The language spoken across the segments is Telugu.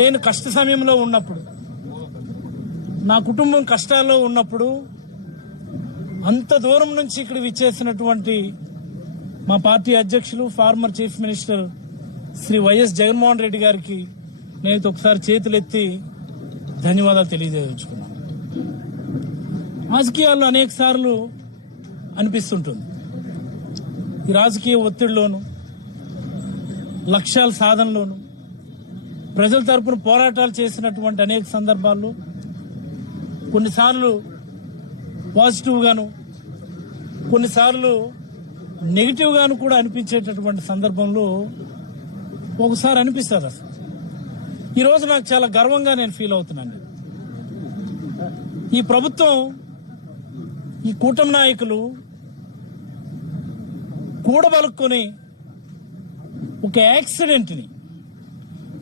నేను కష్ట సమయంలో ఉన్నప్పుడు, నా కుటుంబం కష్టాల్లో ఉన్నప్పుడు అంత దూరం నుంచి ఇక్కడ విచ్చేసినటువంటి మా పార్టీ అధ్యక్షులు former chief minister Shri YS Jaganmohan Reddy గారికి నేను ఒకసారి చేతులెత్తి ధన్యవాదాలు తెలియజేయదలుచుకున్నాను. రాజకీయాల్లో అనేక సార్లు అనిపిస్తుంటుంది, ఈ రాజకీయ ఒత్తిడిలోను, లక్ష్యాల సాధనలోను, ప్రజల తరపున పోరాటాలు చేసినటువంటి అనేక సందర్భాల్లో కొన్నిసార్లు పాజిటివ్ గాను, కొన్నిసార్లు నెగిటివ్ గాను కూడా అనిపించేటటువంటి సందర్భంలో ఒకసారి అనిపిస్తుంది. అసలు ఈరోజు నాకు చాలా గర్వంగా నేను ఫీల్ అవుతున్నాను. ఈ ప్రభుత్వం, ఈ కూటమి నాయకులు కూడబలుక్కొని ఒక యాక్సిడెంట్ని,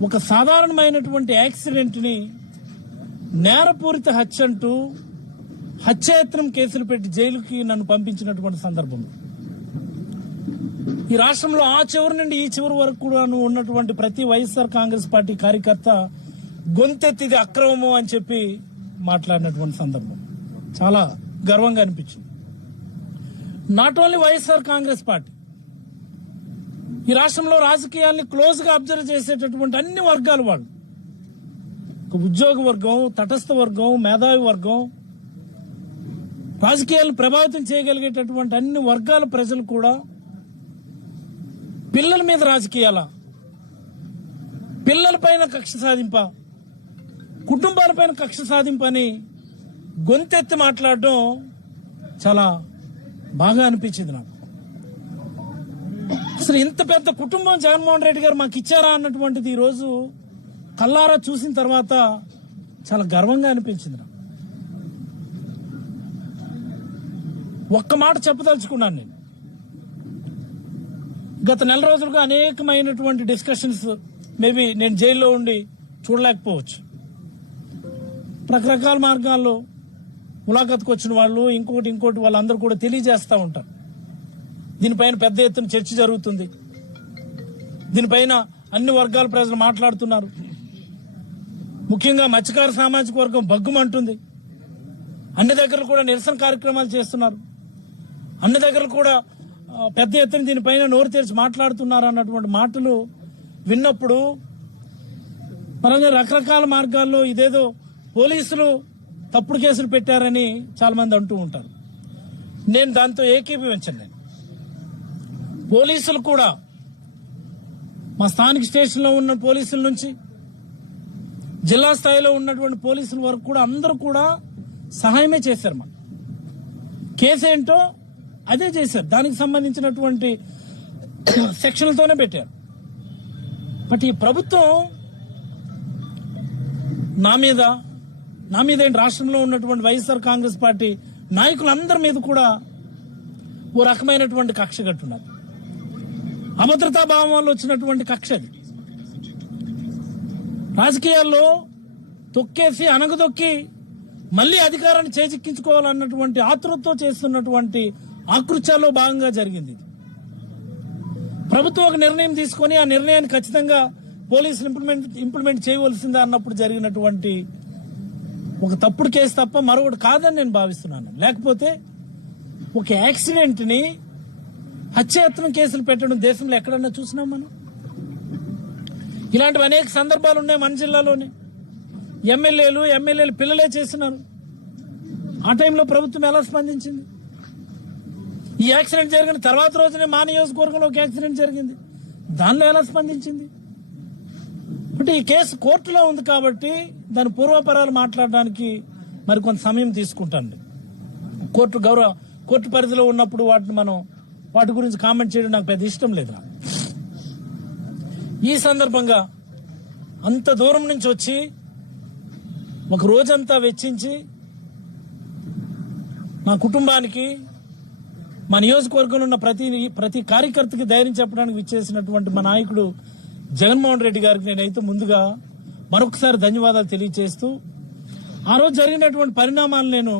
ఒక సాధారణమైనటువంటి యాక్సిడెంట్ని నేరపూరిత హత్య అంటూ హత్యాయత్నం కేసులు పెట్టి జైలుకి నన్ను పంపించినటువంటి సందర్భంలో ఈ రాష్ట్రంలో ఆ చివరి నుండి ఈ చివరి వరకు కూడా ఉన్నటువంటి ప్రతి వైఎస్ఆర్ కాంగ్రెస్ పార్టీ కార్యకర్త గొంతెత్తిది అక్రమము అని చెప్పి మాట్లాడినటువంటి సందర్భం చాలా గర్వంగా అనిపించింది. Not only YSR Congress party, ఈ రాష్ట్రంలో రాజకీయాల్ని క్లోజ్ గా అబ్జర్వ్ చేసేటటువంటి అన్ని వర్గాల వాళ్ళు, ఉద్యోగ వర్గం, తటస్థ వర్గం, మేధావి వర్గం, రాజకీయాలను ప్రభావితం చేయగలిగేటటువంటి అన్ని వర్గాల ప్రజలు కూడా పిల్లల మీద రాజకీయాల, పిల్లలపైన కక్ష సాధింప, కుటుంబాలపైన కక్ష సాధింపని గొంతెత్తి మాట్లాడడం చాలా బాగా అనిపించింది నాకు. అసలు ఇంత పెద్ద కుటుంబం జగన్మోహన్ రెడ్డి గారు మాకు ఇచ్చారా అన్నటువంటిది ఈరోజు కల్లారా చూసిన తర్వాత చాలా గర్వంగా అనిపించింది నాకు. ఒక్క మాట చెప్పదలుచుకున్నాను నేను. గత నెల రోజులుగా అనేకమైనటువంటి డిస్కషన్స్, మేబీ నేను జైల్లో ఉండి చూడలేకపోవచ్చు, రకరకాల మార్గాల్లో ములాఖత్కు వచ్చిన వాళ్ళు ఇంకోటి వాళ్ళందరూ కూడా తెలియజేస్తూ ఉంటారు. దీనిపైన పెద్ద ఎత్తున చర్చ జరుగుతుంది, దీనిపైన అన్ని వర్గాల ప్రజలు మాట్లాడుతున్నారు. ముఖ్యంగా మత్స్యకార సామాజిక వర్గం బగ్గుమంటుంది. అన్ని దగ్గర కూడా నిరసన కార్యక్రమాలు చేస్తున్నారు, అన్ని దగ్గర కూడా పెద్ద ఎత్తున దీనిపైన నోరు తెరిచి మాట్లాడుతున్నారు అన్నటువంటి మాటలు విన్నప్పుడు మన రకరకాల మార్గాల్లో ఇదేదో పోలీసులు తప్పుడు కేసులు పెట్టారని చాలా మంది అంటూ ఉంటారు. నేను దాంతో ఏకీభవించండి. పోలీసులు కూడా, మా స్థానిక స్టేషన్లో ఉన్న పోలీసుల నుంచి జిల్లా స్థాయిలో ఉన్నటువంటి పోలీసుల వరకు కూడా అందరూ కూడా సహాయమే చేశారు. మన కేసు ఏంటో అదే చేశారు, దానికి సంబంధించినటువంటి సెక్షన్లతోనే పెట్టారు. బట్ ఈ ప్రభుత్వం నా మీద ఏంటి, రాష్ట్రంలో ఉన్నటువంటి వైఎస్ఆర్ కాంగ్రెస్ పార్టీ నాయకులందరి మీద కూడా ఓ రకమైనటువంటి కక్ష కట్టున్నారు. అభద్రతా భావం వల్ల వచ్చినటువంటి కక్ష అది. రాజకీయాల్లో తొక్కేసి అనగదొక్కి మళ్లీ అధికారాన్ని చేజిక్కించుకోవాలన్నటువంటి ఆతృతతో చేస్తున్నటువంటి ఆకృత్యాల్లో భాగంగా జరిగింది. ప్రభుత్వం ఒక నిర్ణయం తీసుకొని ఆ నిర్ణయాన్ని ఖచ్చితంగా పోలీసులు ఇంప్లిమెంట్ చేయవలసిందే అన్నప్పుడు జరిగినటువంటి ఒక తప్పుడు కేసు తప్ప మరొకటి కాదని నేను భావిస్తున్నాను. లేకపోతే ఒక యాక్సిడెంట్ ని హత్యాయత్నం కేసులు పెట్టడం దేశంలో ఎక్కడన్నా చూసినాం మనం? ఇలాంటివి అనేక సందర్భాలు ఉన్నాయి మన జిల్లాలోనే. ఎమ్మెల్యేలు పిల్లలే చేస్తున్నారు. ఆ టైంలో ప్రభుత్వం ఎలా స్పందించింది? ఈ యాక్సిడెంట్ జరిగిన తర్వాత రోజునే మా నియోజకవర్గంలో ఒక యాక్సిడెంట్ జరిగింది, దానిలో ఎలా స్పందించింది? అంటే ఈ కేసు కోర్టులో ఉంది కాబట్టి దాని పూర్వపరాలు మాట్లాడడానికి మరి కొంత సమయం తీసుకుంటాను. కోర్టు పరిధిలో ఉన్నప్పుడు వాటి గురించి కామెంట్ చేయడం నాకు పెద్ద ఇష్టం లేదు. ఈ సందర్భంగా అంత దూరం నుంచి వచ్చి ఒక రోజంతా వెచ్చించి నా కుటుంబానికి, మా నియోజకవర్గంలో ఉన్న ప్రతి కార్యకర్తకి ధైర్యం చెప్పడానికి విచ్చేసినటువంటి మా నాయకుడు జగన్మోహన్ రెడ్డి గారికి నేనైతే ముందుగా మరొకసారి ధన్యవాదాలు తెలియజేస్తూ, ఆ రోజు జరిగినటువంటి పరిణామాలు నేను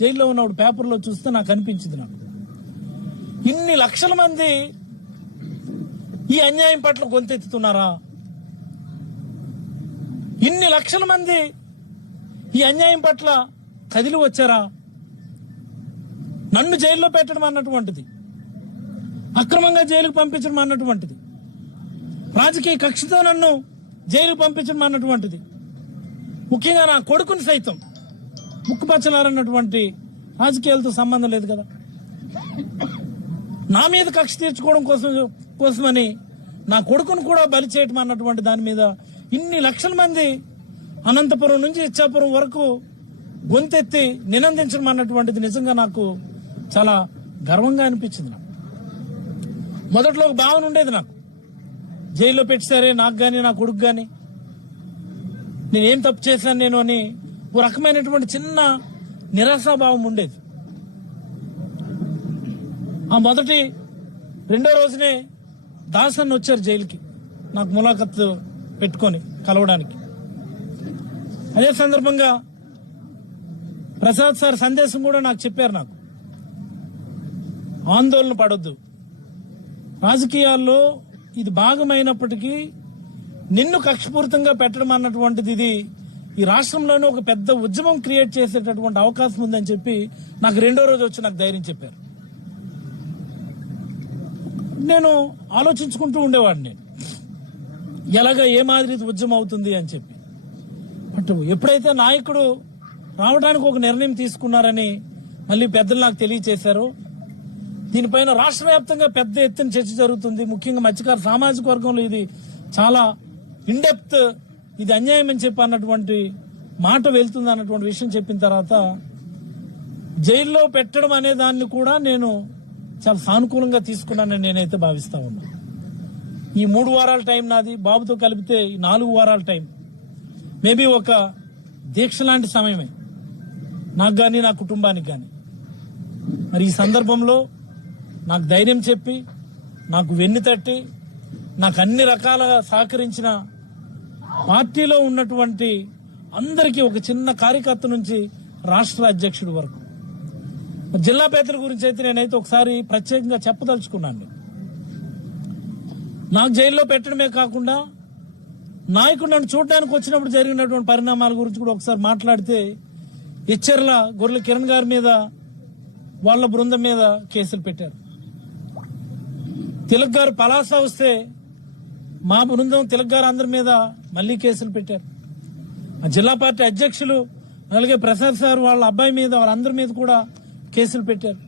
జైల్లో ఉన్నప్పుడు పేపర్లో చూస్తే నాకు అనిపించింది, నాకు ఇన్ని లక్షల మంది ఈ అన్యాయం పట్ల గొంతెత్తుతున్నారా? ఇన్ని లక్షల మంది ఈ అన్యాయం పట్ల కదిలి వచ్చారా? నన్ను జైల్లో పెట్టడం అన్నటువంటిది, అక్రమంగా జైలుకు పంపించడం అన్నటువంటిది, రాజకీయ కక్షతో నన్ను జైలుకు పంపించడం అన్నటువంటిది, ముఖ్యంగా నా కొడుకుని సైతం ముక్కుపచ్చలారన్నటువంటి రాజకీయాలతో సంబంధం లేదు కదా. నా మీద కక్ష తీర్చుకోవడం కోసమని నా కొడుకును కూడా బలి చేయటం అన్నటువంటి దాని మీద ఇన్ని లక్షల మంది అనంతపురం నుంచి ఇచ్చాపురం వరకు గొంతెత్తి నినందించడం అన్నటువంటిది నిజంగా నాకు చాలా గర్వంగా అనిపించింది. నాకు మొదట్లో ఒక భావన ఉండేది, నాకు జైల్లో పెట్టారే నాకు గాని నా కొడుకు గాని, నేనేం తప్పు చేశాను నేను అని ఓ రకమైనటువంటి చిన్న నిరాశాభావం ఉండేది. ఆ రెండో రోజునే దాసన్ వచ్చారు జైలుకి నాకు ములాఖత్ పెట్టుకొని కలవడానికి. అదే సందర్భంగా ప్రసాద్ సార్ సందేశం కూడా నాకు చెప్పారు, నాకు ఆందోళన పడొద్దు, రాజకీయాల్లో ఇది భాగమైనప్పటికీ నిన్ను కక్షపూరితంగా పెట్టడం అన్నటువంటిది ఇది ఈ రాష్ట్రంలోనే ఒక పెద్ద ఉద్యమం క్రియేట్ చేసేటటువంటి అవకాశం ఉందని చెప్పి నాకు రెండో రోజు వచ్చి నాకు ధైర్యం చెప్పారు. నేను ఆలోచించుకుంటూ ఉండేవాడిని, నేను ఎలాగా ఏ మాదిరి ఉద్యమం అవుతుంది అని చెప్పి. బట్ ఎప్పుడైతే నాయకుడు రావడానికి ఒక నిర్ణయం తీసుకున్నారని మళ్ళీ పెద్దలు నాకు తెలియచేశారు, దీనిపైన రాష్ట్ర వ్యాప్తంగా పెద్ద ఎత్తున చర్చ జరుగుతుంది. ముఖ్యంగా మత్స్యకార సామాజిక వర్గంలో ఇది చాలా ఇన్డెప్త్, ఇది అన్యాయం అని చెప్పి అన్నటువంటి మాట వెళ్తుంది అన్నటువంటి విషయం చెప్పిన తర్వాత జైల్లో పెట్టడం అనే దాన్ని కూడా నేను చాలా సానుకూలంగా తీసుకున్నానని నేనైతే భావిస్తా ఉన్నా. ఈ 3 వారాల టైం నాది, బాబుతో కలిపితే 4 వారాల టైం, మేబీ ఒక దీక్ష లాంటి సమయమే నాకు కానీ నా కుటుంబానికి కానీ. మరి ఈ సందర్భంలో నాకు ధైర్యం చెప్పి, నాకు వెన్ను తట్టి, నాకు అన్ని రకాలుగా సహకరించిన పార్టీలో ఉన్నటువంటి అందరికీ, ఒక చిన్న కార్యకర్త నుంచి రాష్ట్ర అధ్యక్షుడి వరకు, జిల్లా పెద్దల గురించి అయితే నేనైతే ఒకసారి ప్రత్యేకంగా చెప్పదలుచుకున్నాను. నాకు జైల్లో పెట్టడమే కాకుండా నాయకుడు నన్ను చూడడానికి వచ్చినప్పుడు జరిగినటువంటి పరిణామాల గురించి కూడా ఒకసారి మాట్లాడితే, ఎచ్చెర్ల గొర్రెల కిరణ్ గారి మీద వాళ్ళ బృందం మీద కేసులు పెట్టారు. తిలక్ గారు పలాస వస్తే మా బృందం తిలక్ గారు అందరి మీద మళ్లీ కేసులు పెట్టారు. ఆ జిల్లా పార్టీ అధ్యక్షులు అలాగే ప్రసాద్ సార్ వాళ్ళ అబ్బాయి మీద, వాళ్ళందరి మీద కూడా కేసులు పెట్టారు.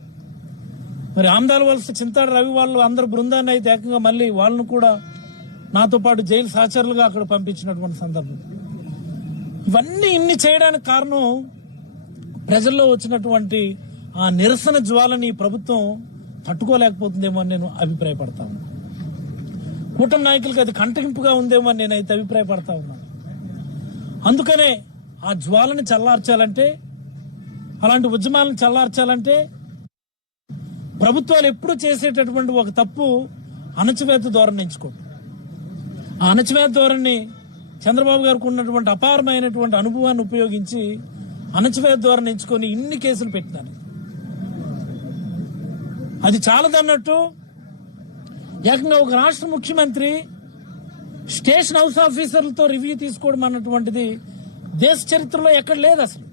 మరి ఆమ్దాల వలస చింతాడు రవి వాళ్ళు అందరు బృందాన్ని అయితే ఏకంగా మళ్ళీ వాళ్ళను కూడా నాతో పాటు జైలు సహచరులుగా అక్కడ పంపించినటువంటి సందర్భం. ఇవన్నీ ఇన్ని చేయడానికి కారణం ప్రజల్లో వచ్చినటువంటి ఆ నిరసన జ్వాలని ప్రభుత్వం తట్టుకోలేకపోతుందేమో అని నేను అభిప్రాయపడతా ఉన్నాను. కూటమి నాయకులకి అది కంటగింపుగా ఉందేమో అని నేనైతే అభిప్రాయపడతా ఉన్నాను. అందుకనే ఆ జ్వాలని చల్లార్చాలంటే, అలాంటి ఉద్యమాలను చల్లార్చాలంటే ప్రభుత్వాలు ఎప్పుడు చేసేటటువంటి ఒక తప్పు అణచివేత ధోరణి ఎంచుకోవడం. ఆ అణచివేత ధోరణి చంద్రబాబు గారికి ఉన్నటువంటి అపారమైనటువంటి అనుభవాన్ని ఉపయోగించి అణచివేత ధోరణి ఎంచుకొని ఇన్ని కేసులు పెట్టినారు. అది చాలదన్నట్టు ఏకంగా ఒక రాష్ట్ర ముఖ్యమంత్రి స్టేషన్ హౌస్ ఆఫీసర్లతో రివ్యూ తీసుకోవడం అన్నటువంటిది దేశ చరిత్రలో ఎక్కడ లేదు అసలు.